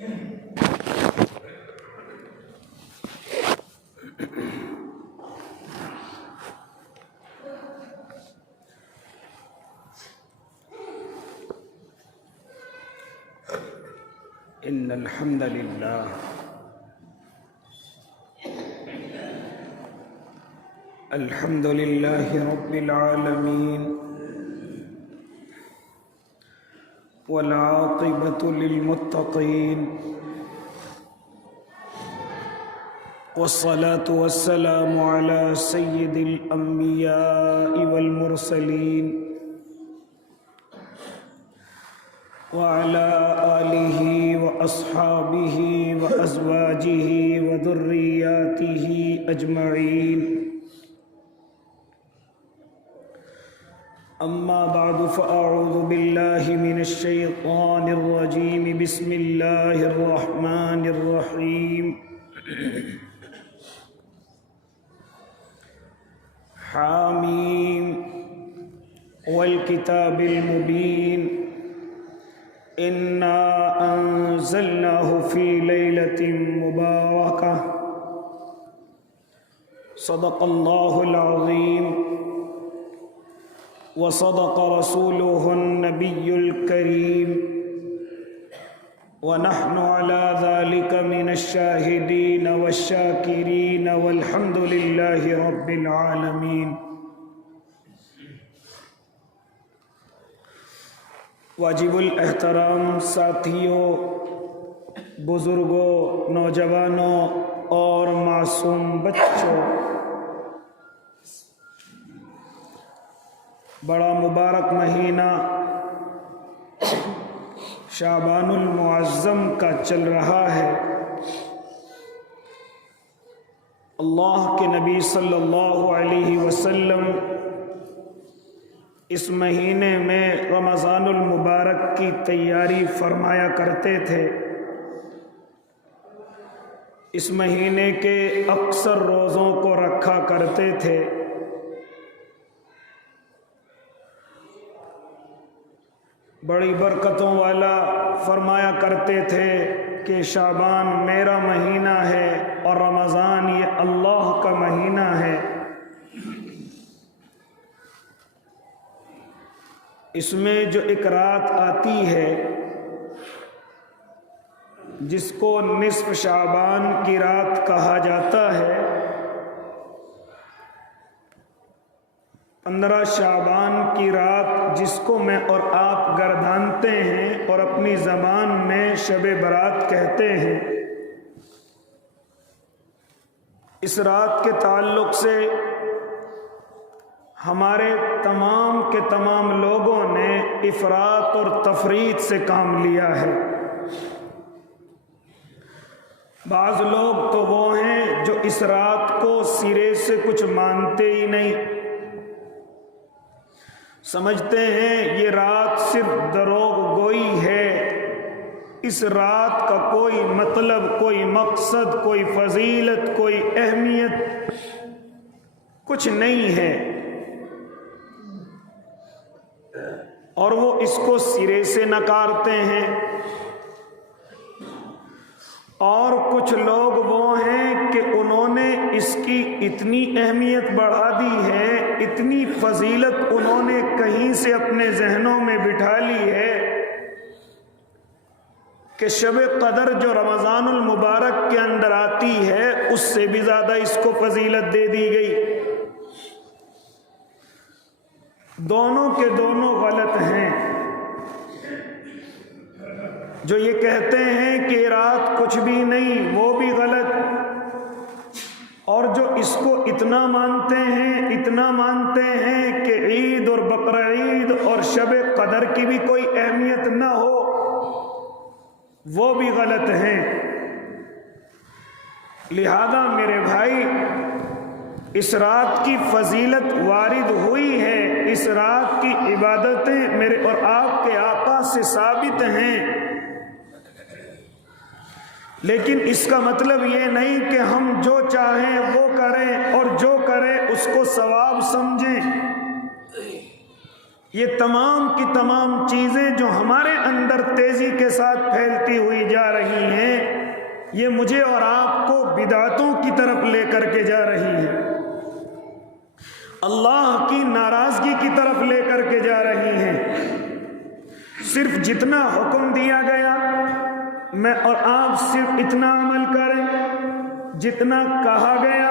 إن الحمد لله الحمد لله رب العالمين والعاقبة للمتقين والصلاة والسلام على سيد الأنبياء والمرسلين وعلى آله وأصحابه وأزواجه وذرياته أجمعين أما بعد فأعوذ بالله من الشيطان الرجيم بسم الله الرحمن الرحيم حاميم والكتاب المبين إنا أنزلناه في ليلة مباركة صدق الله العظيم وصدق رسوله النبي الكريم ونحن على ذلك من الشاهدين والشاكرين والحمد لله رب العالمين واجب الاحترام ساتھیوں، بزرگوں، نوجوانوں اور معصوم بچوں، بڑا مبارک مہینہ شعبان المعظم کا چل رہا ہے۔ اللہ کے نبی صلی اللہ علیہ وسلم اس مہینے میں رمضان المبارک کی تیاری فرمایا کرتے تھے۔ اس مہینے کے اکثر روزوں کو رکھا کرتے تھے۔ بڑی برکتوں والا فرمایا کرتے تھے کہ شعبان میرا مہینہ ہے اور رمضان یہ اللہ کا مہینہ ہے۔ اس میں جو ایک رات آتی ہے جس کو نصف شعبان کی رات کہا جاتا ہے، 15 شعبان کی رات جس کو میں اور آپ گردانتے ہیں اور اپنی زبان میں شب برات کہتے ہیں، اس رات کے تعلق سے ہمارے تمام کے تمام لوگوں نے افراط اور تفریط سے کام لیا ہے۔ بعض لوگ تو وہ ہیں جو اس رات کو سرے سے کچھ مانتے ہی نہیں، سمجھتے ہیں یہ رات صرف دروغ گوئی ہے، اس رات کا کوئی مطلب، کوئی مقصد، کوئی فضیلت، کوئی اہمیت کچھ نہیں ہے، اور وہ اس کو سرے سے نکارتے ہیں۔ اور کچھ لوگ وہ ہیں کہ انہوں نے اس کی اتنی اہمیت بڑھا دی ہے، اتنی فضیلت انہوں نے کہیں سے اپنے ذہنوں میں بٹھا لی ہے کہ شب قدر جو رمضان المبارک کے اندر آتی ہے اس سے بھی زیادہ اس کو فضیلت دے دی گئی۔ دونوں کے دونوں غلط ہیں۔ جو یہ کہتے ہیں کہ رات کچھ بھی نہیں وہ بھی غلط، اور جو اس کو اتنا مانتے ہیں کہ عید اور بقرعید اور شب قدر کی بھی کوئی اہمیت نہ ہو، وہ بھی غلط ہیں۔ لہذا میرے بھائی، اس رات کی فضیلت وارد ہوئی ہے، اس رات کی عبادتیں میرے اور آپ کے آقا سے ثابت ہیں، لیکن اس کا مطلب یہ نہیں کہ ہم جو چاہیں وہ کریں اور جو کریں اس کو ثواب سمجھیں۔ یہ تمام کی تمام چیزیں جو ہمارے اندر تیزی کے ساتھ پھیلتی ہوئی جا رہی ہیں، یہ مجھے اور آپ کو بدعتوں کی طرف لے کر کے جا رہی ہے، اللہ کی ناراضگی کی طرف لے کر کے جا رہی ہیں۔ صرف جتنا حکم دیا گیا میں اور آپ صرف اتنا عمل کریں، جتنا کہا گیا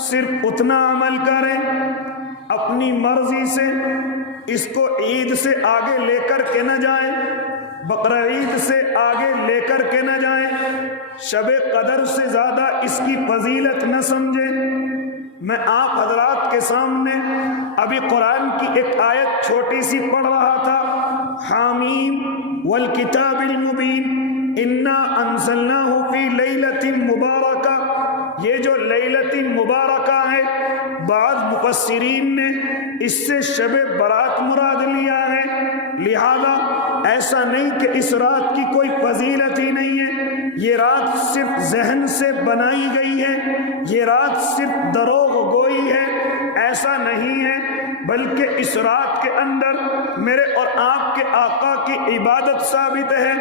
صرف اتنا عمل کریں، اپنی مرضی سے اس کو عید سے آگے لے کر کے نہ جائیں، بقرعید سے آگے لے کر کے نہ جائیں، شب قدر سے زیادہ اس کی فضیلت نہ سمجھیں۔ میں آپ حضرات کے سامنے ابھی قرآن کی ایک آیت چھوٹی سی پڑھ رہا تھا، حامیم والکتاب المبین انا انزلناہ فی لیلۃ مبارکہ۔ یہ جو لیلۃ مبارکہ ہے، بعض مفسرین نے اس سے شب برات مراد لیا ہے، لہذا ایسا نہیں کہ اس رات کی کوئی فضیلت ہی نہیں ہے، یہ رات صرف ذہن سے بنائی گئی ہے، یہ رات صرف دروغ گوئی ہے، ایسا نہیں ہے، بلکہ اس رات کے اندر میرے اور آپ کے آقا کی عبادت ثابت ہے۔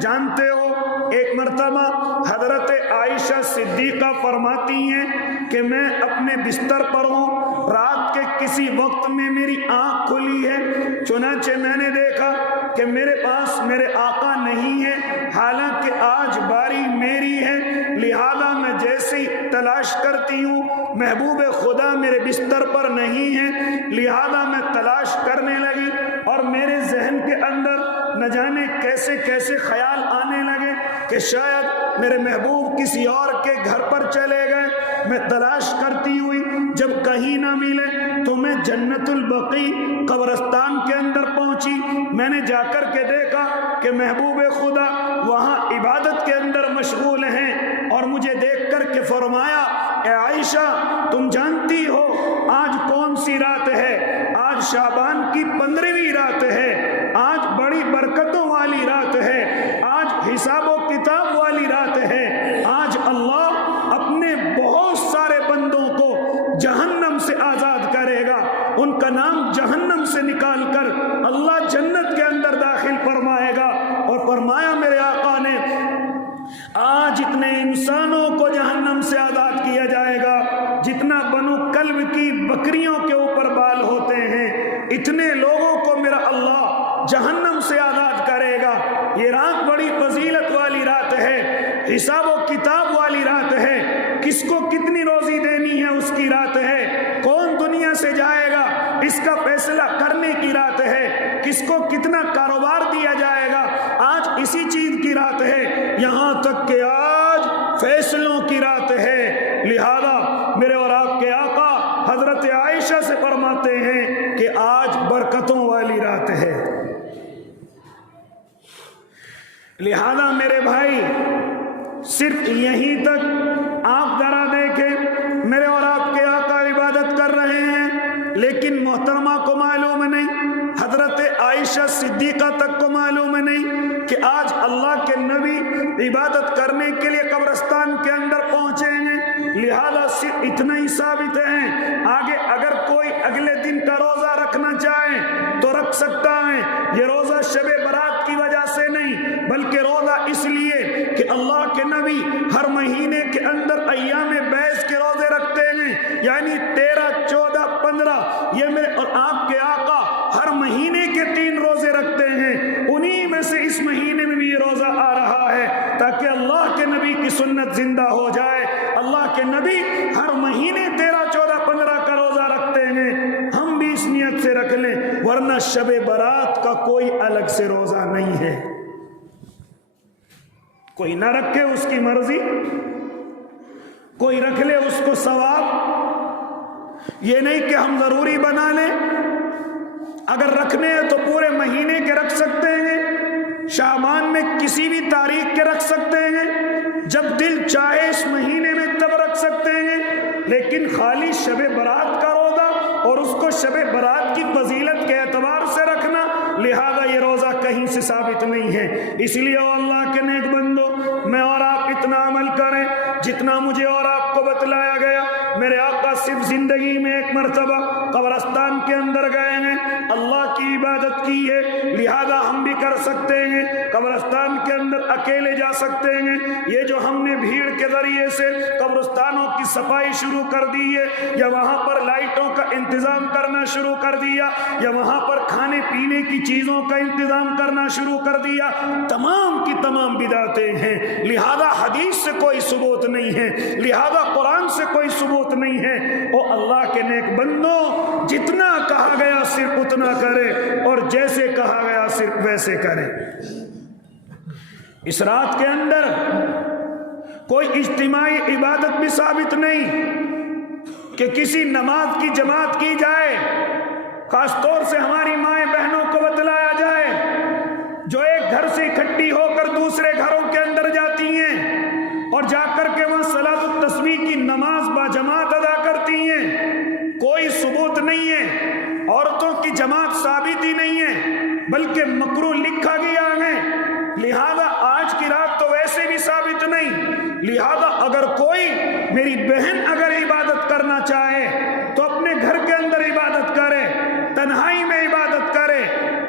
جانتے ہو ایک مرتبہ حضرت عائشہ صدیقہ فرماتی ہیں کہ میں اپنے بستر پر ہوں، رات کے کسی وقت میں میری آنکھ کھلی ہے، چنانچہ میں نے دیکھا کہ میرے پاس میرے آقا نہیں ہے، حالانکہ آج باری میری ہے، لہذا میں جیسے ہی تلاش کرتی ہوں محبوب خدا میرے بستر پر نہیں ہے، لہذا میں تلاش کرنے لگی اور میرے ذہن کے اندر نہ جانے کیسے کیسے خیال آنے لگے کہ شاید میرے محبوب کسی اور کے گھر پر چلے گئے۔ میں تلاش کرتی ہوئی جب کہیں نہ ملے تو میں جنت البقیع قبرستان کے اندر پہنچی، میں نے جا کر کے دیکھا کہ محبوب خدا وہاں عبادت کے اندر مشغول ہیں، اور مجھے دیکھ کر کے فرمایا، اے عائشہ تم جانتی ہو آج کون سی رات ہے؟ آج شعبان کی 15ویں رات ہے، آج بڑی برکتوں والی رات ہے، آج حساب و کتاب والی رات ہے، آج اللہ اپنے بہت سارے بندوں کو جہنم سے آزاد کرے گا، ان کا نام جہنم سے نکال کر اللہ جنت کے اندر داخل فرمائے گا۔ اور فرمایا میرے آقا نے، آج اتنے انسانوں کو جہنم سے آزاد کیا جائے گا جتنا بنو کلب کی بکریوں کے اوپر بال ہوتے ہیں، اتنے لوگوں کو میرا اللہ جہنم سے آزاد کرے گا۔ یہ رات بڑی فضیلت والی رات ہے، حساب و کتاب والی رات ہے، کس کو کتنی روزی دینی ہے اس کی رات ہے، کون دنیا سے جائے گا اس کا فیصلہ کرنے کی رات ہے، کس کو کتنا کاروبار دیا جائے گا آج اسی چیز کی رات ہے، یہاں تک کہ آج فیصلوں کی رات ہے۔ لہذا میرے اور آپ کے آقا حضرت عائشہ سے فرماتے ہیں کہ آج برکتوں والی رات ہے۔ لہذا میرے بھائی صرف یہیں تک آپ ذرا دیکھیں، میرے اور آپ کے آقا عبادت کر رہے ہیں، لیکن محترمہ کو معلوم نہیں، حضرت عائشہ صدیقہ تک کو معلوم نہیں کہ آج اللہ کے نبی عبادت کرنے کے لیے قبرستان کے اندر پہنچے ہیں، لہذا صرف اتنا ہی ثابت ہے۔ آگے اگر کوئی اگلے دن کا روزہ رکھنا چاہے تو رکھ سکتا ہے، یہ روزہ شب برات کی وجہ سے نہیں، بلکہ روزہ اس لیے کہ اللہ کے نبی ہر مہینے کے اندر ایام بیس کے روزے رکھتے ہیں، یعنی 13، 14، 15، یہ میرے اور آپ کے آقا ہر مہینے کے 3 روزے رکھتے ہیں، انہی میں سے اس مہینے میں بھی یہ روزہ آ رہا ہے تاکہ اللہ کے نبی کی سنت زندہ ہو جائے۔ اللہ کے نبی ہر مہینے 13، 14، 15 کا روزہ رکھتے ہیں، ہم بھی اس نیت سے رکھ لیں، ورنہ شب برات کا کوئی الگ سے روزہ نہیں ہے۔ کوئی نہ رکھے اس کی مرضی، کوئی رکھ لے اس کو ثواب، یہ نہیں کہ ہم ضروری بنا لیں، اگر رکھنے ہیں تو پورے مہینے کے رکھ سکتے ہیں، شعبان میں کسی بھی تاریخ کے رکھ سکتے ہیں، جب دل چاہے اس مہینے میں تب رکھ سکتے ہیں، لیکن خالی شب برات کا روزہ اور اس کو شب برات کی فضیلت کے اعتبار سے رکھنا، لہذا یہ روزہ کہیں سے ثابت نہیں ہے۔ اس لیے اللہ کے نیک بندو، میں اور آپ اتنا عمل کریں جتنا مجھے اور آپ کو بتلایا گیا۔ میرے آقا صرف زندگی میں ایک مرتبہ قبرستان کے اندر گئے ہیں، اللہ کی عبادت کی ہے، لہذا ہم بھی کر سکتے ہیں، قبرستان کے اندر اکیلے جا سکتے ہیں۔ یہ جو ہم نے بھیڑ کے ذریعے سے قبرستانوں کی صفائی شروع کر دی ہے، یا وہاں پر لائٹوں کا انتظام کرنا شروع کر دیا، یا وہاں پر کھانے پینے کی چیزوں کا انتظام کرنا شروع کر دیا، تمام کی تمام بدعتیں ہیں۔ لہذا حدیث سے کوئی ثبوت نہیں ہے، لہذا قرآن سے کوئی ثبوت نہیں ہے۔ او اللہ کے نیک بندوں، جتنا کہا گیا صرف اتنا کرے، اور جیسے کہا گیا صرف ویسے کرے۔ اس رات کے اندر کوئی اجتماعی عبادت بھی ثابت نہیں کہ کسی نماز کی جماعت کی جائے، خاص طور سے ہماری مائیں بہنوں کو بتلایا جائے جو ایک گھر سے اکٹھی ہو کر دوسرے گھروں کے اندر جاتی ہیں اور جا کر کے وہاں صلاۃ التسبیح کی نماز با جماعت ادا کرتی ہیں۔ کوئی ثبوت نہیں ہے، عورتوں کی جماعت ثابت ہی نہیں ہے، بلکہ مکروہ لکھا گیا ہے۔ لہذا آج کی رات تو ویسے بھی ثابت نہیں، لہذا اگر کوئی میری بہن اگر عبادت کرنا چاہے تو اپنے گھر کے اندر عبادت کرے، تنہائی میں عبادت کرے،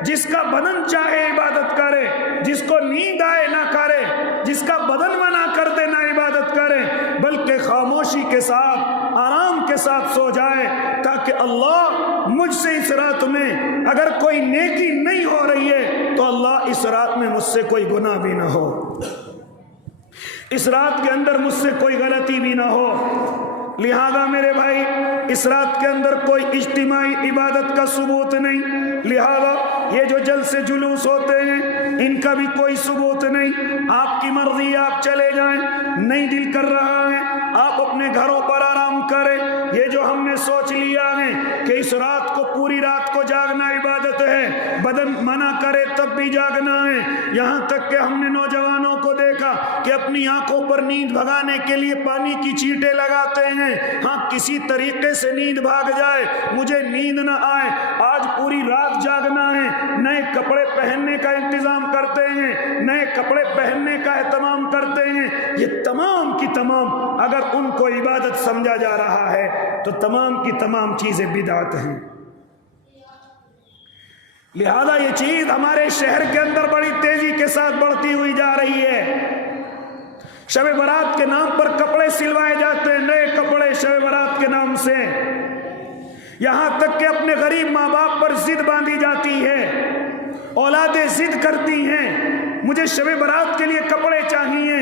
جس کا بدن چاہے عبادت کرے، جس کو نیند آئے نہ کرے، جس کا بدن منع کر دے نہ عبادت کرے، بلکہ خاموشی کے ساتھ آرام کے ساتھ سو جائے، تاکہ اللہ مجھ سے اس رات میں اگر کوئی نیکی نہیں ہو رہی ہے تو اللہ اس رات میں مجھ سے کوئی گناہ بھی نہ ہو، اس رات کے اندر مجھ سے کوئی غلطی بھی نہ ہو۔ لہذا میرے بھائی، اس رات کے اندر کوئی اجتماعی عبادت کا ثبوت نہیں، لہذا یہ جو جلسے جلوس ہوتے ہیں ان کا بھی کوئی ثبوت نہیں۔ آپ کی مرضی، آپ چلے جائیں، نہیں دل کر رہا ہے آپ اپنے گھروں پر آرام کریں۔ یہ جو ہم نے سوچ لیا ہے کہ اس رات کو پوری رات کو جاگنا عبادت ہے، بدن منع کرے تب بھی جاگنا ہے، یہاں تک کہ ہم نے نوجوانوں کو دیکھا کہ اپنی آنکھوں پر نیند بھگانے کے لیے پانی کی چیٹیں لگاتے ہیں، ہاں کسی طریقے سے نیند بھاگ جائے، مجھے نیند نہ آئے، آج پوری رات جاگنا ہے، نئے کپڑے پہننے کا انتظام کرتے ہیں، نئے کپڑے پہننے کا اہتمام کرتے ہیں۔ یہ تمام کی تمام اگر ان کو عبادت سمجھا جا رہا ہے تو تمام کی تمام چیزیں بدعت ہیں۔ لہذا یہ چیز ہمارے شہر کے اندر بڑی تیزی کے ساتھ بڑھتی ہوئی جا رہی ہے۔ شب برات کے نام پر کپڑے سلوائے جاتے ہیں، نئے کپڑے شب برات کے نام سے، یہاں تک کہ اپنے غریب ماں باپ پر ضد باندھی جاتی ہے، اولادیں ضد کرتی ہیں مجھے شب برات کے لیے کپڑے چاہیے۔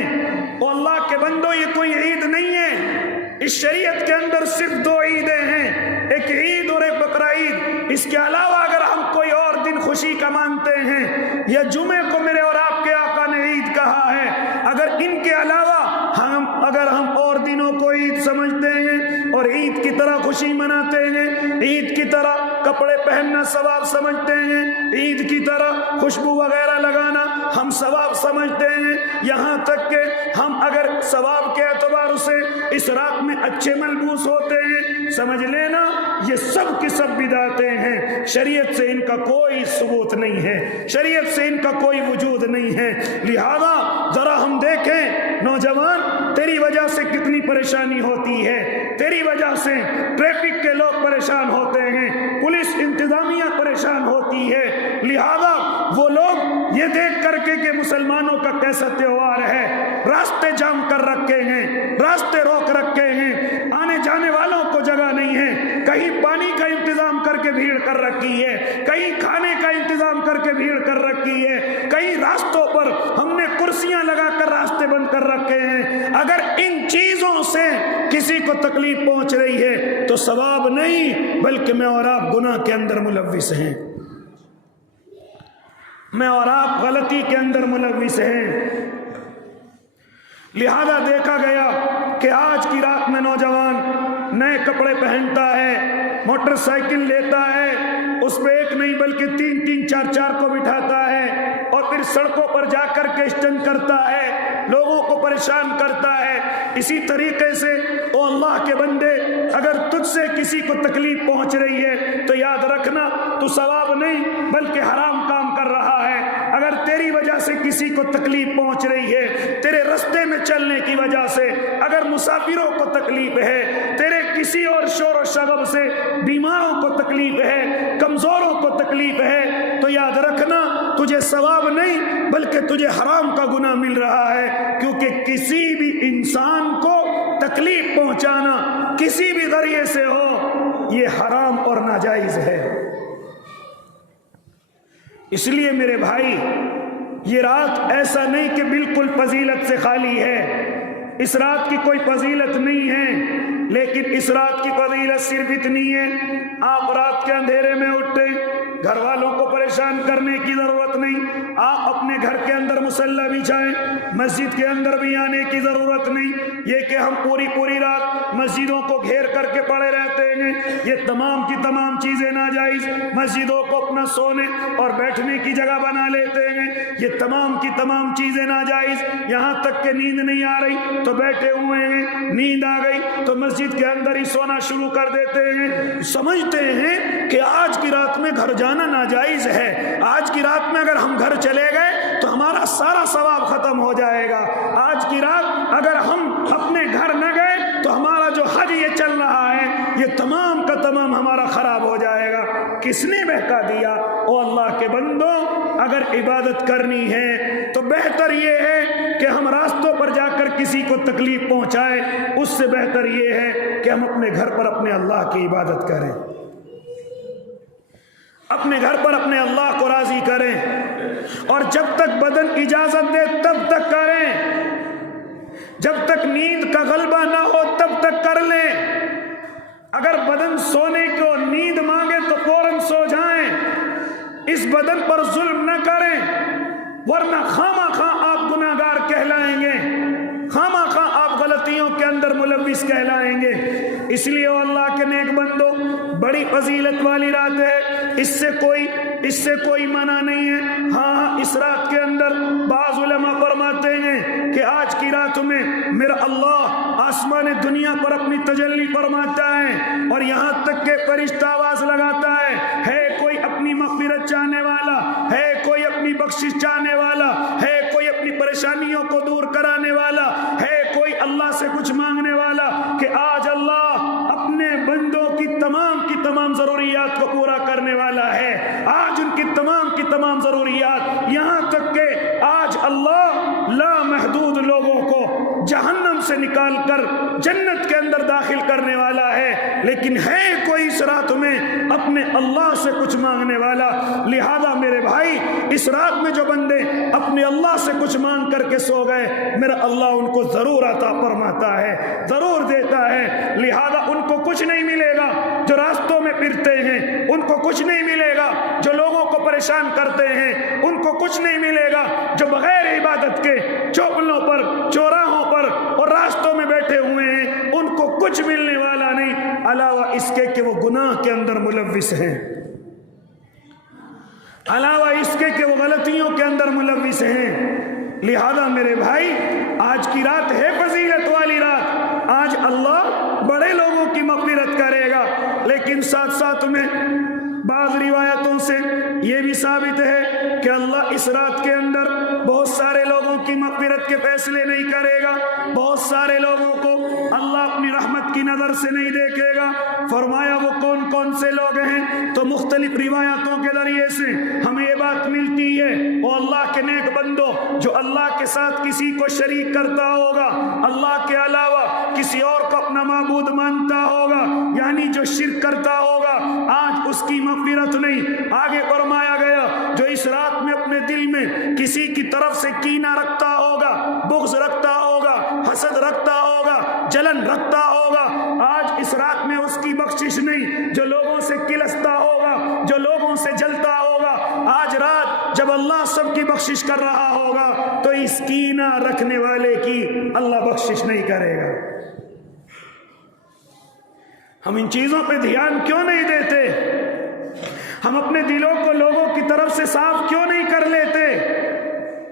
اور اللہ کے بندو، یہ کوئی عید نہیں ہے، اس شریعت کے اندر صرف دو عیدیں ہیں، ایک عید اور ایک بقرہ عید۔ اس کے علاوہ اگر ہم کوئی اور دن خوشی کا مانتے ہیں، یا جمعے کو میرے اور آپ کے آقا نے عید کہا ہے، اگر ان کے علاوہ اگر ہم اور دنوں کو عید سمجھتے ہیں اور عید کی طرح خوشی مناتے ہیں، عید کی طرح کپڑے پہننا ثواب سمجھتے ہیں، عید کی طرح خوشبو وغیرہ لگانا ہم ثواب سمجھتے ہیں، یہاں تک کہ ہم اگر ثواب کے اعتبار سے اس رات میں اچھے ملبوس ہوتے ہیں، سمجھ لینا یہ سب کی سب بدعتیں ہیں، شریعت سے ان کا کوئی ثبوت نہیں ہے، شریعت سے ان کا کوئی وجود نہیں ہے۔ لہذا ذرا ہم دیکھیں، نوجوان تیری وجہ سے کتنی پریشانی ہوتی ہے، تیری وجہ سے ٹریفک کے لوگ پریشان ہوتے ہیں، پولیس انتظامیہ پریشان ہوتی ہے، لہذا وہ لوگ یہ دیکھ کر کے کہ مسلمانوں کا کیسا تہوار ہے، راستے جام کر رکھے ہیں، راستے روک رکھے ہیں، آنے جانے والوں کو جگہ نہیں ہے، کہیں پانی کا انتظام کر کے بھیڑ کر رکھی ہے، کہیں کھانے کا انتظام کر کے بھیڑ کر رکھی ہے، کہیں راستوں پر ہم نے کرسیاں لگا کر راستے بند کر رکھے ہیں۔ اگر ان چیزوں سے کسی کو تکلیف پہنچ رہی ہے تو ثواب نہیں، بلکہ میں اور آپ گناہ کے اندر ملوث ہیں، میں اور آپ غلطی کے اندر ملوث ہیں۔ لہذا دیکھا گیا کہ آج کی رات میں نوجوان نئے کپڑے پہنتا ہے، موٹر سائیکل لیتا ہے، اس پہ ایک نہیں بلکہ تین تین چار چار کو بٹھاتا ہے، اور پھر سڑکوں پر جا کر کے اسٹنٹ کرتا ہے، لوگوں کو پریشان کرتا ہے۔ اسی طریقے سے او اللہ کے بندے، اگر تجھ سے کسی کو تکلیف پہنچ رہی ہے تو یاد رکھنا تو ثواب نہیں بلکہ حرام کام کر رہا ہے۔ اگر تیری وجہ سے کسی کو تکلیف پہنچ رہی ہے، تیرے رستے میں چلنے کی وجہ سے اگر مسافروں کو تکلیف ہے، تیرے کسی اور شور و شغب سے بیماروں کو تکلیف ہے، کمزوروں کو تکلیف ہے، تو یاد رکھنا تجھے ثواب نہیں بلکہ تجھے حرام کا گناہ مل رہا ہے، کیونکہ کسی بھی انسان کو تکلیف پہنچانا کسی بھی ذریعے سے ہو یہ حرام اور ناجائز ہے۔ اس لیے میرے بھائی یہ رات ایسا نہیں کہ بالکل فضیلت سے خالی ہے، اس رات کی کوئی فضیلت نہیں ہے، لیکن اس رات کی فضیلت صرف اتنی ہے آپ رات کے اندھیرے میں اٹھیں، گھر والوں کو پریشان کرنے کی ضرورت نہیں، آپ اپنے گھر کے اندر مصلی بچھائیں، مسجد کے اندر بھی آنے کی ضرورت نہیں، یہ کہ ہم پوری رات مسجدوں کو گھیر کر کے پڑے رہتے ہیں، یہ تمام کی تمام چیزیں ناجائز، مسجدوں کو اپنا سونے اور بیٹھنے کی جگہ بنا لیتے ہیں، یہ تمام کی تمام چیزیں ناجائز، یہاں تک کہ نیند نہیں آ رہی تو بیٹھے ہوئے ہیں، نیند آ گئی تو مسجد کے اندر ہی سونا شروع کر دیتے ہیں، سمجھتے ہیں کہ آج کی رات میں گھر جانا ناجائز ہے، آج کی رات میں اگر ہم گھر چلے گئے تو ہمارا سارا ثواب ختم ہو جائے گا، آج کی رات اگر ہم اپنے گھر نہ گئے تو ہمارا جو حج یہ چل رہا ہے یہ تمام کا تمام ہمارا خراب ہو جائے گا۔ کس نے بہکا دیا؟ او اللہ کے بندو، اگر عبادت کرنی ہے تو بہتر یہ ہے کہ ہم راستوں پر جا کر کسی کو تکلیف پہنچائیں، اس سے بہتر یہ ہے کہ ہم اپنے گھر پر اپنے اللہ کی عبادت کریں، اپنے گھر پر اپنے اللہ کو راضی کریں، اور جب تک بدن اجازت دے تب تک کریں، جب تک نیند کا غلبہ نہ ہو تب تک کر لیں، اگر بدن سونے کو نیند مانگے تو فوراً سو جائیں، اس بدن پر ظلم نہ کریں، ورنہ خواہ خواہ آپ گناہگار کہلائیں گے، خواہ خواہ آپ غلطیوں کے اندر ملوث کہلائیں گے۔ اس لیے وہ اللہ کے نیک بندو، بڑی فضیلت والی رات ہے، اس سے کوئی منع نہیں ہے۔ ہاں اس رات کے اندر بعض علماء فرماتے ہیں کہ آج کی رات میں میرا اللہ آسمان دنیا پر اپنی تجلی فرماتا ہے، اور یہاں تک کہ فرشتہ آواز لگاتا ہے کوئی اپنی مغفرت چاہنے والا، ہے کوئی اپنی بخشش چاہنے والا، ہے کوئی اپنی پریشانیوں کو دور کرانے والا، ہے کوئی اللہ سے کچھ مانگنے والا، کہ آج اللہ اپنے بندوں کی تمام ضروریات کو پورا کرنے والا ہے، آج ان کی تمام ضروریات، یہاں تک کہ آج اللہ لامحدود لوگوں کو جہنم سے نکال کر جنت کے اندر داخل کرنے والا ہے، لیکن ہے کوئی اس رات میں اپنے اللہ سے کچھ مانگنے والا۔ لہذا میرے بھائی، اس رات میں جو بندے اپنے اللہ سے کچھ مانگ کر کے سو گئے، میرا اللہ ان کو ضرور عطا فرماتا ہے، ضرور دیتا ہے۔ لہذا ان کو کچھ نہیں ملے گا جو راستوں میں پھرتے ہیں، ان کو کچھ نہیں ملے گا جو لوگوں کو پریشان کرتے ہیں، ان کو کچھ نہیں ملے گا جو بغیر عبادت کے چوپلوں پر، چوراہوں پر اور راستوں میں بیٹھے ہوئے ہیں، ان کو کچھ ملنے والا نہیں، علاوہ اس کے کہ وہ گناہ کے اندر ملوث ہیں، علاوہ اس کے کہ وہ غلطیوں کے اندر ملوث ہیں۔ لہذا میرے بھائی، آج کی رات ہے فضیلت والی رات، آج اللہ بڑے لوگوں کی مغفرت کرے گا، لیکن ساتھ ساتھ میں بعض روایتوں سے یہ بھی ثابت ہے کہ اللہ اس رات کے اندر بہت سارے لوگوں کی مغفرت کے فیصلے نہیں کرے گا، بہت سارے لوگوں کو اللہ اپنی رحمت کی نظر سے نہیں دیکھے گا۔ فرمایا وہ کون کون سے لوگ ہیں؟ تو مختلف روایتوں کے ذریعے سے ہمیں یہ بات ملتی ہے، وہ اللہ کے نیک بندو جو اللہ کے ساتھ کسی کو شریک کرتا ہوگا، اللہ کے علاوہ کسی اور کو اپنا معبود مانتا ہوگا، یعنی جو شرک کرتا ہوگا، آج اس کی مغفرت نہیں۔ آگے فرمایا گیا جو اس رات میں اپنے دل میں کسی کی طرف سے کینہ رکھتا ہوگا، بغض رکھتا ہوگا، حسد رکھتا ہوگا، جلن رکھتا ہوگا، آج اس رات میں اس کی بخشش نہیں۔ جو لوگوں سے کلستا ہوگا، جو لوگوں سے جلتا ہوگا، آج رات جب اللہ سب کی بخشش کر رہا ہوگا تو اس کینہ رکھنے والے کی اللہ بخشش نہیں کرے گا۔ ہم ان چیزوں پہ دھیان کیوں نہیں دیتے؟ ہم اپنے دلوں کو لوگوں کی طرف سے صاف کیوں نہیں کر لیتے؟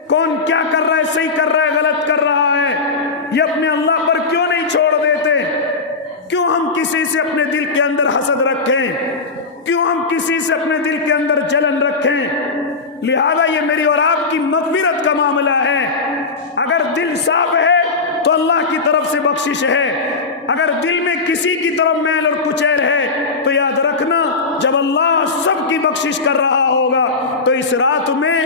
کون کیا کر رہا ہے، صحیح کر رہا ہے، غلط کر رہا ہے، یہ اپنے اللہ پر کیوں نہیں چھوڑ دیتے؟ کیوں ہم کسی سے اپنے دل کے اندر حسد رکھیں؟ کیوں ہم کسی سے اپنے دل کے اندر جلن رکھیں؟ لہذا یہ میری اور آپ کی مغفرت کا معاملہ ہے۔ اگر دل صاف ہے تو اللہ کی طرف سے بخشش ہے، اگر دل میں کسی کی طرف میل اور کچیل ہے تو یاد رکھنا جب اللہ سب کی بخشش کر رہا ہوگا تو اس رات میں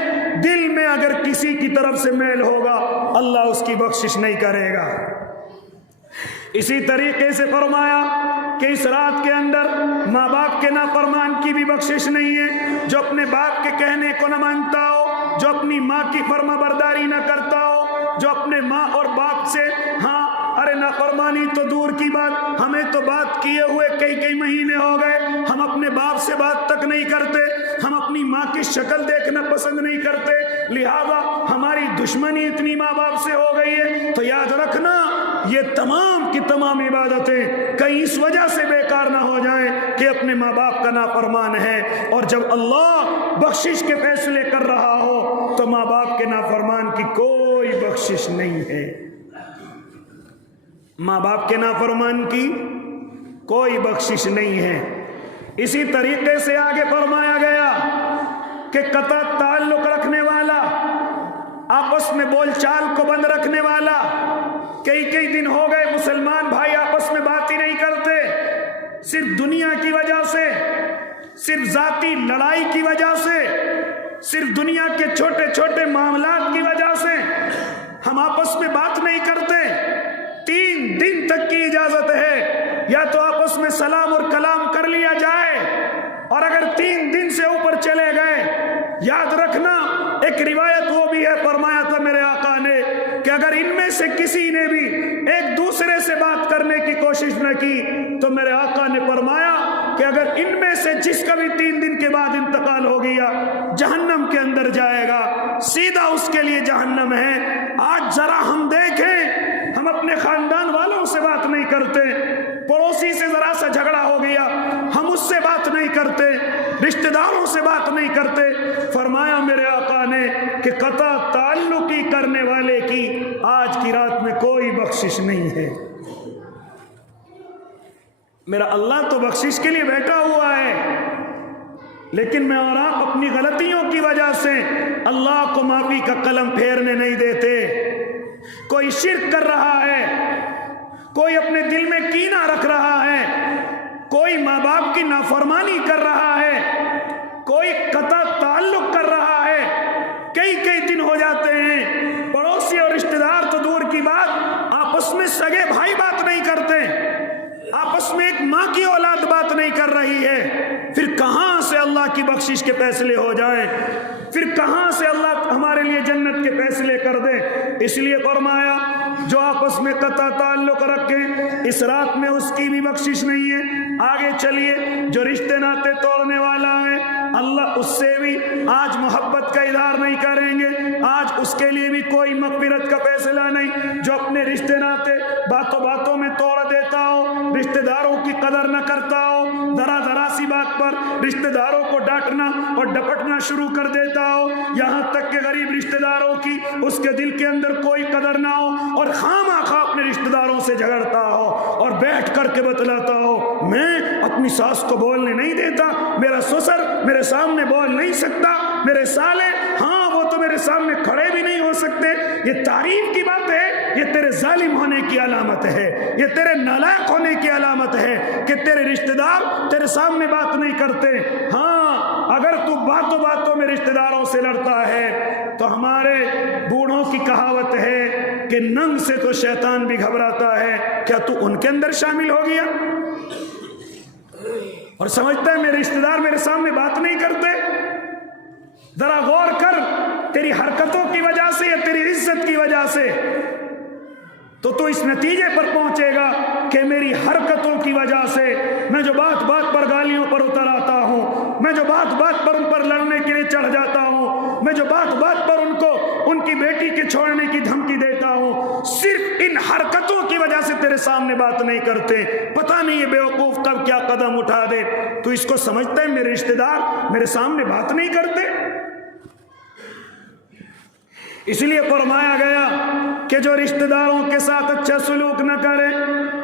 دل میں اگر کسی کی طرف سے میل ہوگا اللہ اس کی بخشش نہیں کرے گا۔ اسی طریقے سے فرمایا کہ اس رات کے اندر ماں باپ کے نافرمان کی بھی بخشش نہیں ہے، جو اپنے باپ کے کہنے کو نہ مانتا ہو، جو اپنی ماں کی فرما برداری نہ کرتا ہو، جو اپنے ماں اور باپ سے ارے نافرمانی تو دور کی بات، ہمیں تو بات کیے ہوئے کئی مہینے ہو گئے، ہم اپنے باپ سے بات تک نہیں کرتے، ہم اپنی ماں کی شکل دیکھنا پسند نہیں کرتے، لہذا ہماری دشمنی اتنی ماں باپ سے ہو گئی ہے۔ تو یاد رکھنا یہ تمام کی تمام عبادتیں کہیں اس وجہ سے بیکار نہ ہو جائیں کہ اپنے ماں باپ کا نافرمان ہے، اور جب اللہ بخشش کے فیصلے کر رہا ہو تو ماں باپ کے نافرمان کی کوئی بخشش نہیں ہے، ماں باپ کے نافرمان کی کوئی بخشش نہیں ہے۔ اسی طریقے سے آگے فرمایا گیا کہ قطع تعلق رکھنے والا، آپس میں بول چال کو بند رکھنے والا، کئی دن ہو گئے مسلمان بھائی آپس میں بات ہی نہیں کرتے، صرف دنیا کی وجہ سے، صرف ذاتی لڑائی کی وجہ سے، صرف دنیا کے چھوٹے چھوٹے معاملات کی وجہ سے ہم آپس میں بات نہیں کرتے۔ 3 دن تک کی اجازت ہے، یا تو آپس میں سلام اور کلام کر لیا جائے، اور اگر 3 دن سے اوپر چلے گئے، یاد رکھنا ایک روایت وہ بھی ہے، فرمایا تھا میرے آقا نے کہ اگر ان میں سے کسی نے بھی ایک دوسرے سے بات کرنے کی کوشش نہ کی تو میرے آقا نے فرمایا کہ اگر ان میں سے جس کا بھی 3 دن کے بعد انتقال ہو گیا جہنم کے اندر جائے گا، سیدھا اس کے لیے جہنم ہے۔ آج ذرا ہم دیکھیں، ہم اپنے خاندان والوں سے بات نہیں کرتے، پڑوسی سے ذرا سا جھگڑا ہو گیا ہم اس سے بات نہیں کرتے، رشتہ داروں سے بات نہیں کرتے۔ فرمایا میرے آقا نے کہ قطع تعلقی کرنے والے کی آج کی رات میں کوئی بخشش نہیں ہے۔ میرا اللہ تو بخشش کے لیے بیٹھا ہوا ہے، لیکن میں اور آپ اپنی غلطیوں کی وجہ سے اللہ کو معافی کا قلم پھیرنے نہیں دیتے۔ کوئی شرک کر رہا ہے، کوئی اپنے دل میں کینہ رکھ رہا ہے، کوئی ماں باپ کی نافرمانی کر رہا ہے، کوئی قطع تعلق کر رہا ہے، کئی دن ہو جاتے ہیں، پڑوسی اور رشتہ دار تو دور کی بات، آپس میں سگے بھائی بات نہیں کرتے، آپس میں ایک ماں کی اولاد بات نہیں کر رہی ہے، پھر کہاں سے اللہ کی بخشش کے فیصلے ہو جائیں، پھر کہاں سے اللہ ہمارے لیے جنت کے فیصلے کر دے۔ اس لیے فرمایا جو آپس میں قطع تعلق رکھے اس رات میں اس کی بھی بخشش نہیں ہے۔ آگے چلیے، جو رشتے ناطے توڑنے والا ہے اللہ اس سے بھی آج محبت کا اظہار نہیں کریں گے، آج اس کے لیے بھی کوئی مغفرت کا فیصلہ نہیں۔ جو اپنے رشتے ناطے باتوں باتوں میں توڑ دیتا ہو، رشتے داروں کی قدر نہ کرتا ہو، ذرا سی بات پر رشتے داروں کو ڈانٹنا اور ڈپٹنا شروع کر دیتا ہو، یہاں تک کہ غریب رشتے داروں کی اس کے دل کے اندر کوئی قدر نہ ہو، اور خواہ اپنے رشتے داروں سے جھگڑتا ہو اور بیٹھ کر کے بتلاتا ہو میں اپنی ساس کو بولنے نہیں دیتا، میرا سسر میرے سامنے بول نہیں سکتا، میرے سالے وہ تو میرے سامنے کھڑے بھی نہیں ہو سکتے۔ یہ تعریف کی بات ہے، یہ تیرے ظالم ہونے کی علامت ہے، یہ تیرے نالائق ہونے کی علامت ہے کہ تیرے رشتہ دار تیرے سامنے بات نہیں کرتے۔ اگر تو باتوں باتوں میں رشتہ داروں سے لڑتا ہے تو ہمارے بوڑھوں کی کہاوت ہے کہ ننگ سے تو شیطان بھی گھبراتا ہے، کیا تو ان کے اندر شامل ہو گیا اور سمجھتا ہے میرے رشتہ دار میرے سامنے بات نہیں کرتے؟ ذرا غور کر، تیری حرکتوں کی وجہ سے یا تیری عزت کی وجہ سے تو اس نتیجے پر پہنچے گا کہ میری حرکتوں کی وجہ سے میں جو بات بات پر گالیوں پر اتر آتا ہوں، میں جو بات بات پر ان پر لڑنے کے لیے چڑھ جاتا ہوں، میں جو بات بات پر ان کو ان کی بیٹی کے چھوڑنے کی دھمکی دیتا ہوں، صرف ان حرکتوں کی وجہ سے تیرے سامنے بات نہیں کرتے۔ پتہ نہیں یہ بیوقوف کب کیا قدم اٹھا دے۔ تو اس کو سمجھتا ہے میرے رشتہ دار میرے سامنے بات نہیں کرتے؟ اس لیے فرمایا گیا کہ جو رشتہ داروں کے ساتھ اچھا سلوک نہ کرے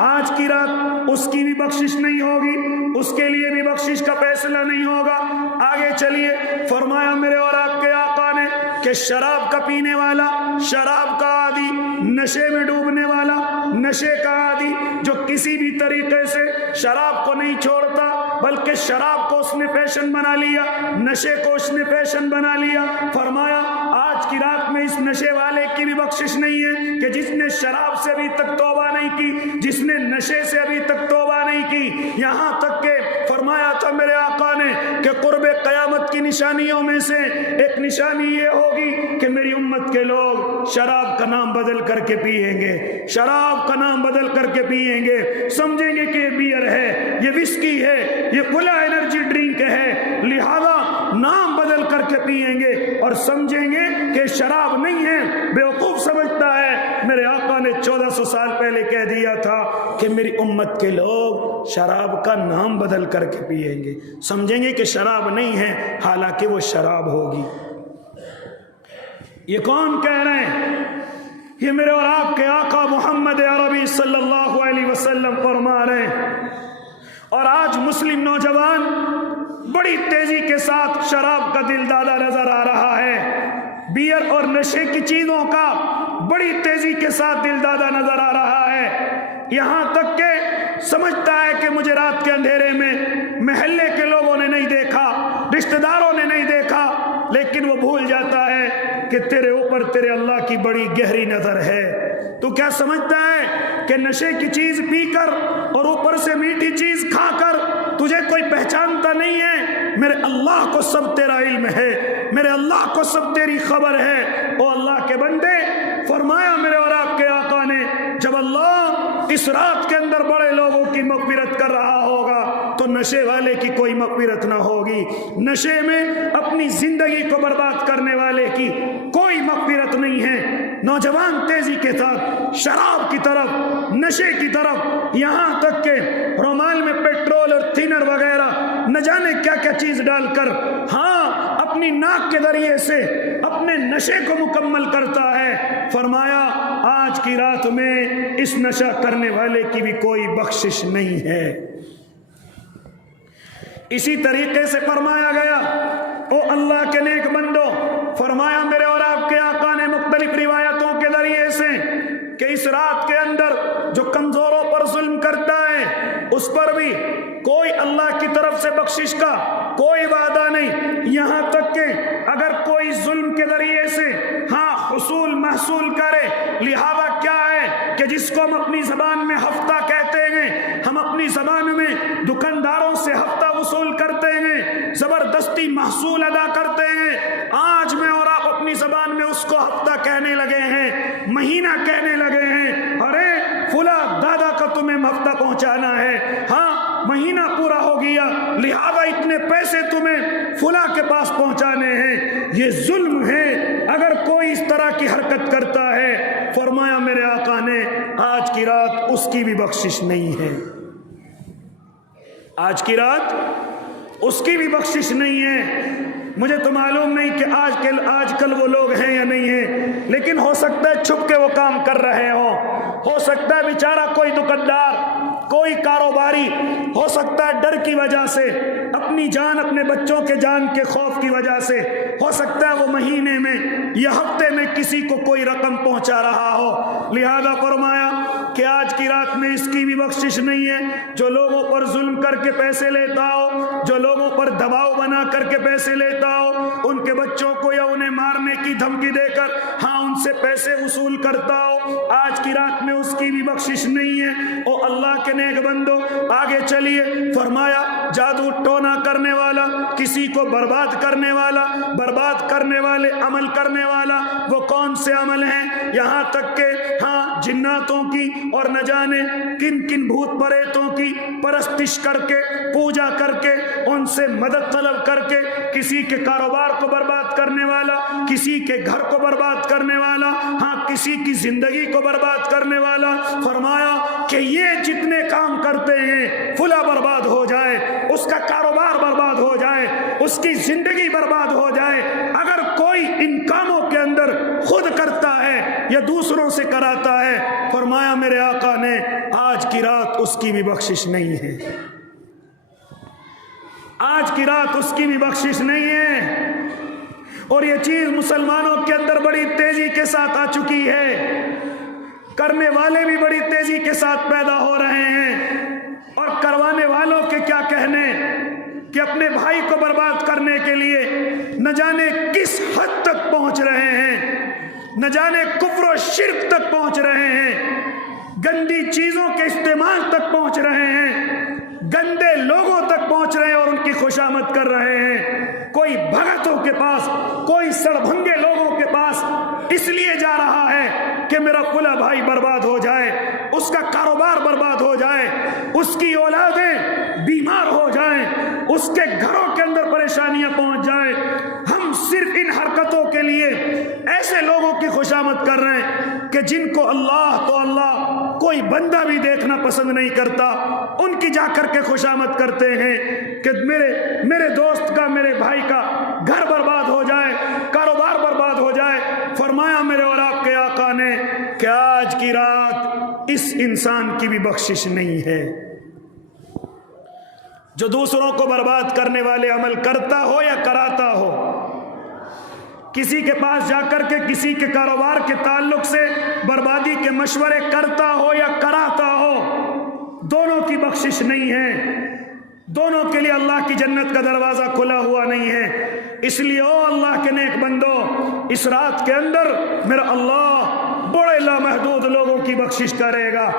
آج کی رات اس کی بھی بخشش نہیں ہوگی، اس کے لیے بھی بخشش کا فیصلہ نہیں ہوگا۔ آگے چلیے، فرمایا میرے اور آپ کے آقا نے کہ شراب کا پینے والا، شراب کا عادی، نشے میں ڈوبنے والا، نشے کا عادی، جو کسی بھی طریقے سے شراب کو نہیں چھوڑتا بلکہ شراب کو اس نے فیشن بنا لیا، نشے کو اس نے فیشن بنا لیا، فرمایا آج کی رات میں اس نشے والے کی بھی بخشش نہیں ہے کہ جس نے شراب سے ابھی تک توبہ نہیں کی، جس نے نشے سے ابھی تک توبہ نہیں کی۔ یہاں تک کہ فرمایا تھا میرے آقا نے کہ قرب قیامت کی نشانیوں میں سے ایک نشانی یہ ہوگی کہ میری امت کے لوگ شراب کا نام بدل کر کے پیئیں گے، شراب کا نام بدل کر کے پیئیں گے، سمجھیں گے کہ یہ بیئر ہے، یہ وسکی ہے، یہ کھلا انرجی ڈرنک ہے، لہذا نام بدل کر کے پیئیں گے اور سمجھیں گے کہ شراب نہیں ہے۔ بیوقوف سمجھتا ہے میرے آقا نے 1400 سال پہلے کہہ دیا تھا کہ میری امت کے لوگ شراب کا نام بدل کر کے پیئیں گے، سمجھیں گے کہ شراب نہیں ہے حالانکہ وہ شراب ہوگی۔ یہ کون کہہ رہے ہیں؟ یہ میرے اور آپ کے آقا محمد عربی صلی اللہ علیہ وسلم فرما رہے ہیں۔ اور آج مسلم نوجوان بڑی تیزی کے ساتھ شراب کا دل دادا نظر آ رہا ہے، بیئر اور نشے کی چیزوں کا بڑی تیزی کے ساتھ دل دادا نظر آ رہا ہے، یہاں تک کہ سمجھتا ہے کہ مجھے رات کے اندھیرے میں محلے کے لوگوں نے نہیں دیکھا، رشتہ داروں نے نہیں دیکھا، لیکن وہ بھول جاتا ہے کہ تیرے اوپر تیرے اللہ کی بڑی گہری نظر ہے۔ تو کیا سمجھتا ہے کہ نشے کی چیز پی کر اور اوپر سے میٹھی چیز کھا کر تجھے کوئی پہچانتا نہیں ہے؟ میرے اللہ کو سب تیرا علم ہے، میرے اللہ کو سب تیری خبر ہے۔ او اللہ کے بندے، فرمایا میرے اور آپ کے آقا نے جب اللہ اس رات کے اندر بڑے لوگوں کی مغفرت کر رہا ہوگا تو نشے والے کی کوئی مغفرت نہ ہوگی، نشے میں اپنی زندگی کو برباد کرنے والے کی کوئی مغفرت نہیں ہے۔ نوجوان تیزی کے ساتھ شراب کی طرف، نشے کی طرف، یہاں تک کہ رومال میں پیٹرول اور تھینر وغیرہ نہ جانے کیا کیا چیز ڈال کر اپنی ناک کے ذریعے سے اپنے نشے کو مکمل کرتا ہے۔ فرمایا آج کی رات میں اس نشہ کرنے والے کی بھی کوئی بخشش نہیں ہے۔ اسی طریقے سے فرمایا گیا او اللہ کے نیک بندو، فرمایا میرے اور آپ کے آقا نے مختلف روایتوں کے ذریعے سے کہ اس رات کے اندر جو کمزوروں پر ظلم کرتا ہے اس پر بھی کوئی اللہ کی طرف سے بخشش کا کوئی وعدہ نہیں، یہاں تک کہ اگر کوئی ظلم کے ذریعے سے حصول محصول کرے، لہذا کیا ہے کہ جس کو ہم اپنی زبان میں ہفتہ کہتے ہیں، ہم اپنی زبان میں دکانداروں سے ہفتہ وصول کرتے ہیں، زبردستی محصول ادا کرتے ہیں، آج میں اور آپ اپنی زبان میں اس کو ہفتہ کہنے لگے ہیں، مہینہ کہنے لگے ہیں، ارے فلاں دادا کا تمہیں ہفتہ پہنچانا ہے، مہینہ پورا ہو گیا لہذا اتنے پیسے تمہیں فلاں کے پاس پہنچانے ہیں۔ یہ ظلم ہے اگر کوئی اس طرح کی حرکت کرتا ہے، فرمایا میرے آقا نے آج کی رات اس کی بھی بخشش نہیں ہے، آج کی رات اس کی بھی بخشش نہیں ہے۔ مجھے تو معلوم نہیں کہ آج کل وہ لوگ ہیں یا نہیں ہیں، لیکن ہو سکتا ہے چھپ کے وہ کام کر رہے ہو سکتا ہے بیچارہ کوئی دکاندار، کوئی کاروباری، ہو سکتا ہے ڈر کی وجہ سے، اپنی جان، اپنے بچوں کے جان کے خوف کی وجہ سے، ہو سکتا ہے وہ مہینے میں یا ہفتے میں کسی کو کوئی رقم پہنچا رہا ہو، لہذا فرمایا کہ آج کی رات میں اس کی بھی بخشش نہیں ہے۔ جو لوگوں پر ظلم کر کے پیسے لیتا ہو، جو لوگوں پر دباؤ بنا کر کے پیسے لیتا ہو، ان کے بچوں کو یا انہیں مارنے کی دھمکی دے کر ان سے پیسے وصول کرتا ہو، آج کی رات میں اس کی بھی بخشش نہیں ہے۔ او اللہ کے نیک بندو، آگے چلیے، فرمایا جادو ٹونا کرنے والا، کسی کو برباد کرنے والا، برباد کرنے والے عمل کرنے والا، وہ کون سے عمل ہیں؟ یہاں تک کہ جناتوں کی اور نہ جانے کن کن بھوت پریتوں کی پرستش کر کے، پوجا کر کے، ان سے مدد طلب کر کے کسی کے کاروبار کو برباد کرنے والا، کسی کے گھر کو برباد کرنے والا، کسی کی زندگی کو برباد کرنے والا، فرمایا کہ یہ جتنے کام کرتے ہیں فلا برباد ہو جائے، اس کا کاروبار برباد ہو جائے، اس کی زندگی برباد ہو جائے، اگر کوئی ان کاموں کے اندر خود کرتا ہے یا دوسروں سے کراتا ہے، فرمایا میرے آقا نے آج کی رات اس کی بھی بخشش نہیں ہے، آج کی رات اس کی بھی بخشش نہیں ہے۔ اور یہ چیز مسلمانوں کے اندر بڑی تیزی کے ساتھ آ چکی ہے، کرنے والے بھی بڑی تیزی کے ساتھ پیدا ہو رہے ہیں، اور کروانے والوں کے کیا کہنے کہ اپنے بھائی کو برباد کرنے کے لیے نہ جانے کس حد تک پہنچ رہے ہیں، نہ جانے کفر و شرک تک پہنچ رہے ہیں، گندی چیزوں کے استعمال تک پہنچ رہے ہیں، گندے لوگوں تک پہنچ رہے ہیں اور ان کی خوشامد کر رہے ہیں۔ کوئی بھگتوں کے پاس، کوئی سڑبھنگے لوگوں کے پاس اس لیے جا رہا ہے کہ میرا فلاں بھائی برباد ہو جائے، اس کا کاروبار برباد ہو جائے، اس کی اولادیں بیمار ہو جائیں، اس کے گھروں کے اندر پریشانیاں پہنچ جائیں۔ ہم صرف ان حرکتوں کے لیے ایسے لوگوں کی خوشامد کر رہے ہیں کہ جن کو اللہ تو اللہ کوئی بندہ بھی دیکھنا پسند نہیں کرتا، ان کی جا کر کے خوشامد کرتے ہیں کہ میرے دوست کا، میرے بھائی کا گھر برباد ہو جائے، کاروبار برباد ہو جائے۔ فرمایا میرے اور آپ کے آقا نے کہ آج کی رات اس انسان کی بھی بخشش نہیں ہے جو دوسروں کو برباد کرنے والے عمل کرتا ہو یا کراتا ہو، کسی کے پاس جا کر کے کسی کے کاروبار کے تعلق سے بربادی کے مشورے کرتا ہو یا کراتا ہو، دونوں کی بخشش نہیں ہے، دونوں کے لیے اللہ کی جنت کا دروازہ کھلا ہوا نہیں ہے۔ اس لیے او اللہ کے نیک بندو، اس رات کے اندر میرا اللہ بڑے لامحدود لوگوں کی بخشش کرے گا،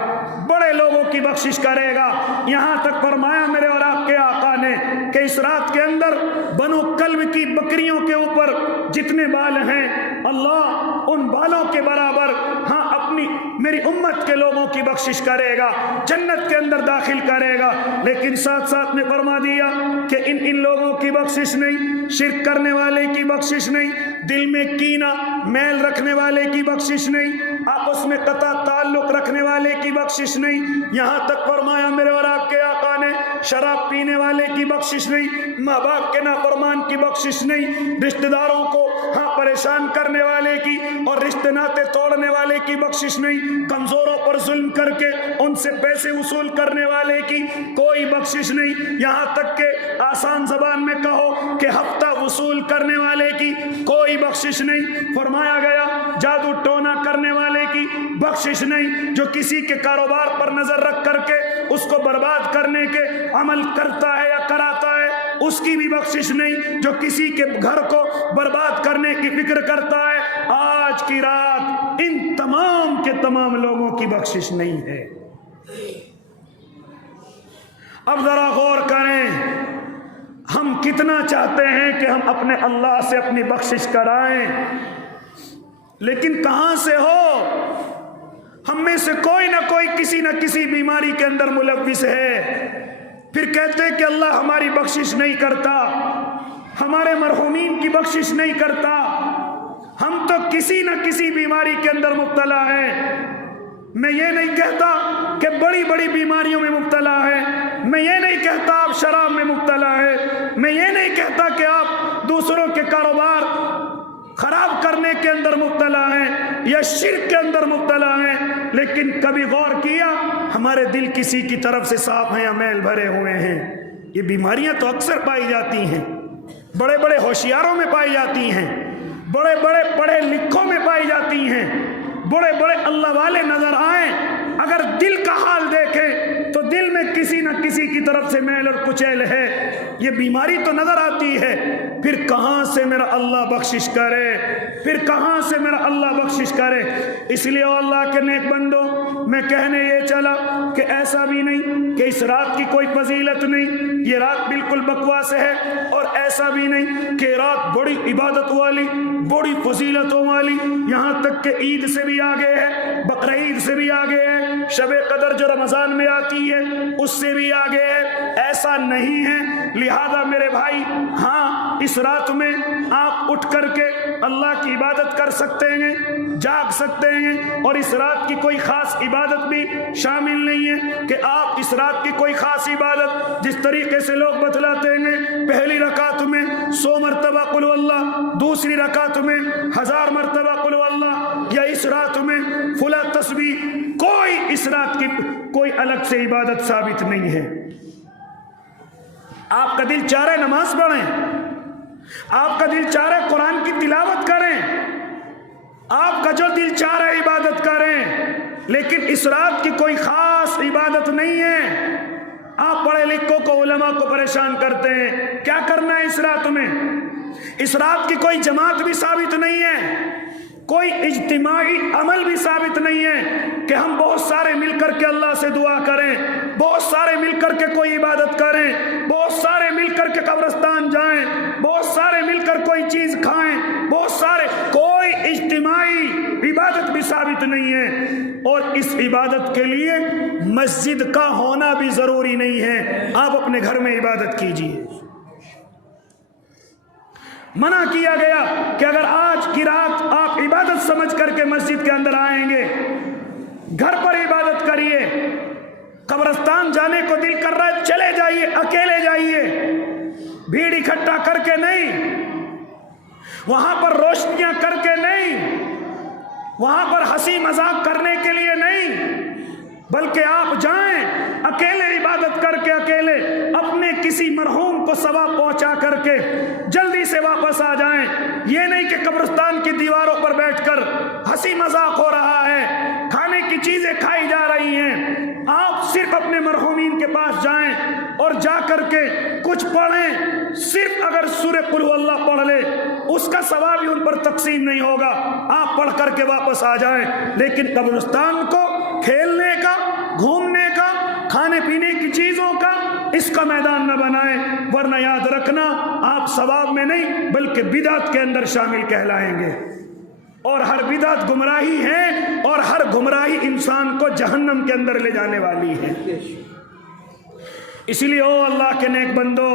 بڑے لوگوں کی بخشش کرے گا۔ یہاں تک فرمایا میرے اور آپ کے آقا نے کہ اس رات کے اندر بنو کلب کی بکریوں کے اوپر جتنے بال ہیں، اللہ ان بالوں کے برابر اپنی میری امت کے لوگوں کی بخشش کرے گا، جنت کے اندر داخل کرے گا۔ لیکن ساتھ ساتھ میں فرما دیا کہ ان لوگوں کی بخشش نہیں، شرک کرنے والے کی بخشش نہیں، دل میں کینہ میل رکھنے والے کی بخشش نہیں، آپس میں قطع تعلق رکھنے والے کی بخشش نہیں۔ یہاں تک فرمایا میرے اور آپ کے آقا نے شراب پینے والے کی بخشش نہیں، ماں باپ کے نافرمان کی بخشش نہیں، رشتہ داروں کو پریشان کرنے والے کی اور رشتے ناطے توڑنے والے کی بخشش نہیں، کمزوروں پر ظلم کر کے ان سے پیسے وصول کرنے والے کی کوئی بخشش نہیں، یہاں تک کہ آسان زبان میں کہو کہ ہفتہ وصول کرنے والے کی کوئی بخشش نہیں۔ فرمایا گیا جادو ٹونا کرنے والے کی بخشش نہیں، جو کسی کے کاروبار پر نظر رکھ کر کے اس کو برباد کرنے کے عمل کرتا ہے یا کراتا ہے، اس کی بھی بخشش نہیں، جو کسی کے گھر کو برباد کرنے کی فکر کرتا ہے۔ آج کی رات ان تمام کے تمام لوگوں کی بخشش نہیں ہے۔ اب ذرا غور کریں، ہم کتنا چاہتے ہیں کہ ہم اپنے اللہ سے اپنی بخشش کرائیں، لیکن کہاں سے ہو؟ ہم میں سے کوئی نہ کوئی کسی نہ کسی بیماری کے اندر ملوث ہے، پھر کہتے ہیں کہ اللہ ہماری بخشش نہیں کرتا، ہمارے مرحومین کی بخشش نہیں کرتا۔ ہم تو کسی نہ کسی بیماری کے اندر مبتلا ہیں۔ میں یہ نہیں کہتا کہ بڑی بڑی بیماریوں میں مبتلا ہے، میں یہ نہیں کہتا آپ شراب میں مبتلا ہے، میں یہ نہیں کہتا کہ آپ دوسروں کے کاروبار خراب کرنے کے اندر مبتلا ہیں یا شرک کے اندر مبتلا ہیں، لیکن کبھی غور کیا ہمارے دل کسی کی طرف سے صاف ہیں یا میل بھرے ہوئے ہیں؟ یہ بیماریاں تو اکثر پائی جاتی ہیں، بڑے بڑے ہوشیاروں میں پائی جاتی ہیں، بڑے بڑے پڑھے لکھوں میں پائی جاتی ہیں، بڑے بڑے اللہ والے نظر آئیں، اگر دل کا حال دیکھیں تو دل میں کسی نہ کسی کی طرف سے میل اور کچیل ہے، یہ بیماری تو نظر آتی ہے۔ پھر کہاں سے میرا اللہ بخشش کرے، پھر کہاں سے میرا اللہ بخشش کرے؟ اس لیے اللہ کے نیک بندو، میں کہنے یہ چلا کہ ایسا بھی نہیں کہ اس رات کی کوئی فضیلت نہیں، یہ رات بالکل بکواس ہے، اور ایسا بھی نہیں کہ رات بڑی عبادت والی، بڑی فضیلتوں والی، یہاں تک کہ عید سے بھی آگے ہے، بقرعید سے بھی آگے ہے، شب قدر جو رمضان میں آتی ہے اس سے بھی آگے ہے، ایسا نہیں ہے۔ لہذا میرے بھائی، اس رات میں آپ اٹھ کر کے اللہ کی عبادت کر سکتے ہیں، جاگ سکتے ہیں، اور اس رات کی کوئی خاص عبادت بھی شامل نہیں ہے کہ آپ اس رات کی کوئی خاص عبادت جس طریقے سے لوگ بتلاتے ہیں پہلی رکعت میں 100 مرتبہ قل اللہ، دوسری رکعت میں 1000 مرتبہ قل اللہ، یا اس رات میں فلاں تسبیح، کوئی اس رات کی کوئی الگ سے عبادت ثابت نہیں ہے۔ آپ کا دل چاہ رہے نماز پڑھیں، آپ کا دل چاہ رہا ہے قرآن کی تلاوت کریں، آپ کا جو دل چاہ رہا ہے عبادت کریں، لیکن اس رات کی کوئی خاص عبادت نہیں ہے۔ آپ پڑھے لکھوں کو، علماء کو پریشان کرتے ہیں، کیا کرنا ہے اس رات میں؟ اس رات کی کوئی جماعت بھی ثابت نہیں ہے، کوئی اجتماعی عمل بھی ثابت نہیں ہے کہ ہم بہت سارے مل کر کے اللہ سے دعا کریں، بہت سارے مل کر کے کوئی عبادت کریں، بہت سارے مل کر کے قبرستان جائیں، بہت سارے مل کر کوئی چیز کھائیں، بہت سارے، کوئی اجتماعی عبادت بھی ثابت نہیں ہے۔ اور اس عبادت کے لیے مسجد کا ہونا بھی ضروری نہیں ہے، آپ اپنے گھر میں عبادت کیجیے۔ منع کیا گیا کہ اگر آج کی رات آپ عبادت سمجھ کر کے مسجد کے اندر آئیں گے، گھر پر عبادت کریے۔ قبرستان جانے کو دل کر رہا ہے، چلے جائیے، اکیلے جائیے، بھیڑ اکٹھا کر کے نہیں، وہاں پر روشنیاں کر کے نہیں، وہاں پر ہنسی مذاق کرنے کے لیے نہیں، بلکہ آپ جائیں اکیلے عبادت کر کے، اکیلے اپنے کسی مرحوم کو ثواب پہنچا کر کے جلدی سے واپس آ جائیں۔ یہ نہیں کہ قبرستان کی دیواروں پر بیٹھ کر ہنسی مذاق ہو رہا ہے، کھانے کی چیزیں کھائی جا رہی ہیں۔ آپ صرف اپنے مرحومین کے پاس جائیں اور جا کر کے کچھ پڑھیں، صرف اگر سورہ قل هو اللہ پڑھ لے اس کا ثواب ہی ان پر تقسیم نہیں ہوگا، آپ پڑھ کر کے واپس آ جائیں۔ لیکن قبرستان کو کھیلنے کا، گھومنے کا، کھانے پینے کی چیزوں کا اس کا میدان نہ بنائیں، ورنہ یاد رکھنا آپ ثواب میں نہیں بلکہ بدعت کے اندر شامل کہلائیں گے، اور ہر بدعت گمراہی ہے، اور ہر گمراہی انسان کو جہنم کے اندر لے جانے والی ہے۔ اسی لیے او اللہ کے نیک بندو،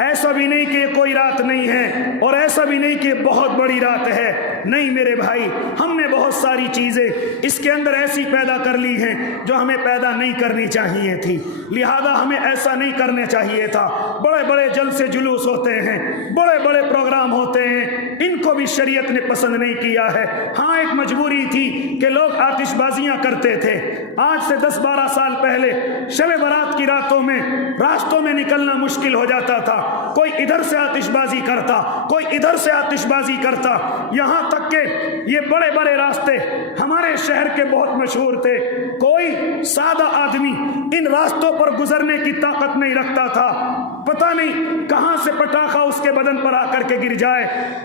ایسا بھی نہیں کہ یہ کوئی رات نہیں ہے، اور ایسا بھی نہیں کہ یہ بہت بڑی رات ہے، نہیں میرے بھائی، ہم نے بہت ساری چیزیں اس کے اندر ایسی پیدا کر لی ہیں جو ہمیں پیدا نہیں کرنی چاہیے تھی، لہذا ہمیں ایسا نہیں کرنا چاہیے تھا۔ بڑے بڑے جلسے جلوس ہوتے ہیں، بڑے بڑے پروگرام ہوتے ہیں، ان کو بھی شریعت نے پسند نہیں کیا ہے۔ ہاں ایک مجبوری تھی کہ لوگ آتش بازیاں کرتے تھے۔ آج سے 10-12 سال پہلے شب برات کی راتوں میں راستوں میں نکلنا مشکل ہو جاتا تھا، کوئی ادھر سے آتش بازی کرتا، کوئی ادھر سے آتش بازی کرتا، یہاں تک کہ یہ بڑے بڑے راستے ہمارے شہر کے بہت مشہور تھے، کوئی سادہ آدمی ان راستوں پر گزرنے کی طاقت نہیں رکھتا تھا، پتہ نہیں کہاں سے پٹاخہ اس کے بدن پر آ کر کے گر جائے۔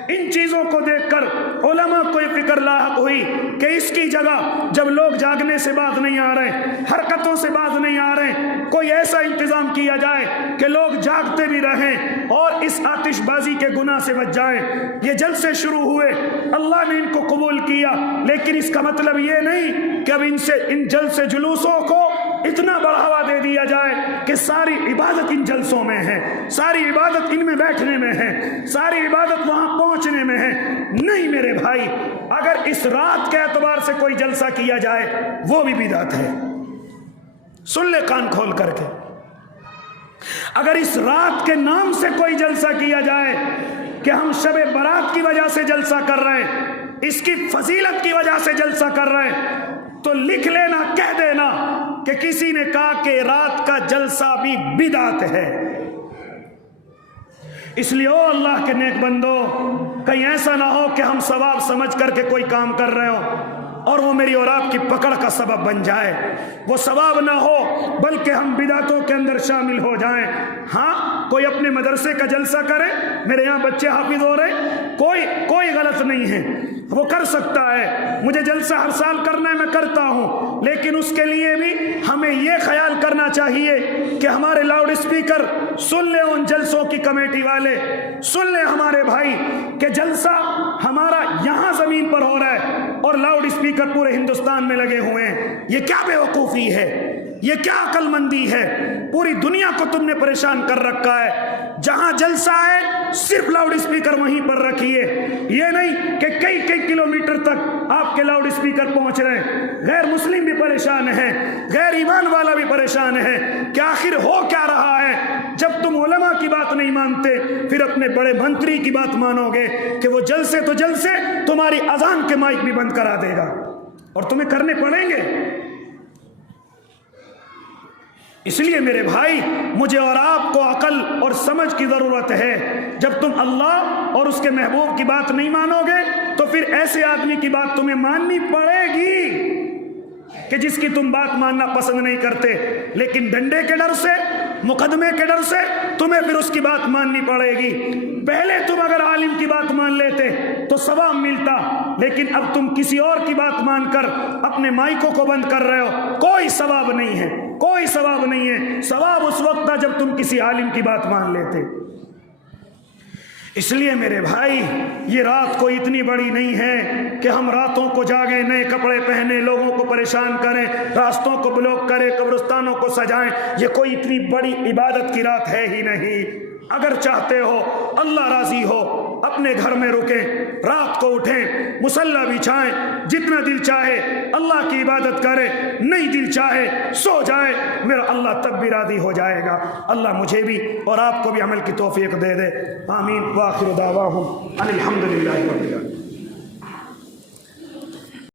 ان چیزوں کو دیکھ کر علماء کو یہ فکر لاحق ہوئی کہ اس کی جگہ جب لوگ جاگنے سے باز نہیں آ رہے، حرکتوں سے باز نہیں آ رہے، کوئی ایسا انتظام کیا جائے کہ لوگ جاگتے بھی رہیں اور اس آتش بازی کے گناہ سے بچ جائیں۔ یہ جلسے شروع ہوئے، اللہ نے ان کو قبول کیا، لیکن اس کا مطلب یہ نہیں کہ اب ان جلسے جلوسوں کو اتنا بڑھاوا دے دیا جائے کہ ساری عبادت ان جلسوں میں ہے، ساری عبادت ان میں بیٹھنے میں ہے، ساری عبادت وہاں پہنچنے میں ہے۔ نہیں میرے بھائی، اگر اس رات کے اعتبار سے کوئی جلسہ کیا جائے وہ بھی بدعت ہے۔ سن لے کان کھول کر کے، اگر اس رات کے نام سے کوئی جلسہ کیا جائے کہ ہم شب برات کی وجہ سے جلسہ کر رہے ہیں، اس کی فضیلت کی وجہ سے جلسہ کر رہے ہیں، تو لکھ لینا، کہہ دینا کہ کسی نے کہا کہ رات کا جلسہ بھی بدعت ہے۔ اس لیے او اللہ کے نیک بندو، کہیں ایسا نہ ہو کہ ہم ثواب سمجھ کر کے کوئی کام کر رہے ہوں اور وہ میری اور آپ کی پکڑ کا سبب بن جائے، وہ ثواب نہ ہو بلکہ ہم بدعتوں کے اندر شامل ہو جائیں۔ ہاں کوئی اپنے مدرسے کا جلسہ کرے، میرے یہاں بچے حافظ ہو رہے، کوئی غلط نہیں ہے، وہ کر سکتا ہے، مجھے جلسہ ہر سال کرنا ہے، میں کرتا ہوں، لیکن اس کے لیے بھی ہمیں یہ خیال کرنا چاہیے کہ ہمارے لاؤڈ اسپیکر سن لیں، ان جلسوں کی کمیٹی والے سن لیں ہمارے بھائی کہ جلسہ ہمارا یہاں زمین پر ہو رہا ہے اور لاؤڈ اسپیکر پورے ہندوستان میں لگے ہوئے ہیں۔ یہ کیا بے وقوفی ہے، یہ کیا عقل مندی ہے، پوری دنیا کو تم نے پریشان کر رکھا ہے۔ جہاں جلسہ ہے صرف لاؤڈ اسپیکر وہیں پر رکھیے، یہ نہیں کہ کئی کلومیٹر تک آپ کے لاؤڈ اسپیکر پہنچ رہے ہیں۔ غیر مسلم بھی پریشان ہیں، غیر ایمان والا بھی پریشان ہے کہ آخر ہو کیا رہا ہے۔ جب تم علماء کی بات نہیں مانتے پھر اپنے بڑے منتری کی بات مانو گے کہ وہ جلسے تو جلسے تمہاری اذان کے مائک بھی بند کرا دے گا اور تمہیں کرنے پڑیں گے۔ اس لیے میرے بھائی مجھے اور آپ کو عقل اور سمجھ کی ضرورت ہے. جب تم اللہ اور اس کے محبوب کی بات نہیں مانو گے تو پھر ایسے آدمی کی بات تمہیں ماننی پڑے گی کہ جس کی تم بات ماننا پسند نہیں کرتے، لیکن ڈنڈے کے ڈر سے، مقدمے کے ڈر سے تمہیں پھر اس کی بات ماننی پڑے گی. پہلے تم اگر عالم کی بات مان لیتے تو ثواب ملتا، لیکن اب تم کسی اور کی بات مان کر اپنے مائکوں کو بند کر رہے ہو. کوئی ثواب نہیں ہے، کوئی ثواب نہیں ہے. ثواب اس وقت تھا جب تم کسی عالم کی بات مان لیتے. اس لیے میرے بھائی یہ رات کوئی اتنی بڑی نہیں ہے کہ ہم راتوں کو جاگیں، نئے کپڑے پہنے، لوگوں کو پریشان کریں، راستوں کو بلاک کریں، قبرستانوں کو سجائیں. یہ کوئی اتنی بڑی عبادت کی رات ہے ہی نہیں. اگر چاہتے ہو اللہ راضی ہو اپنے گھر میں رکیں، رات کو اٹھیں، مصلی بچھائیں، جتنا دل چاہے اللہ کی عبادت کرے، نہیں دل چاہے سو جائے، میرا اللہ تب بھی راضی ہو جائے گا. اللہ مجھے بھی اور آپ کو بھی عمل کی توفیق دے دے. آمین. وآخر دعواہم ان الحمد للہ رب العالمین.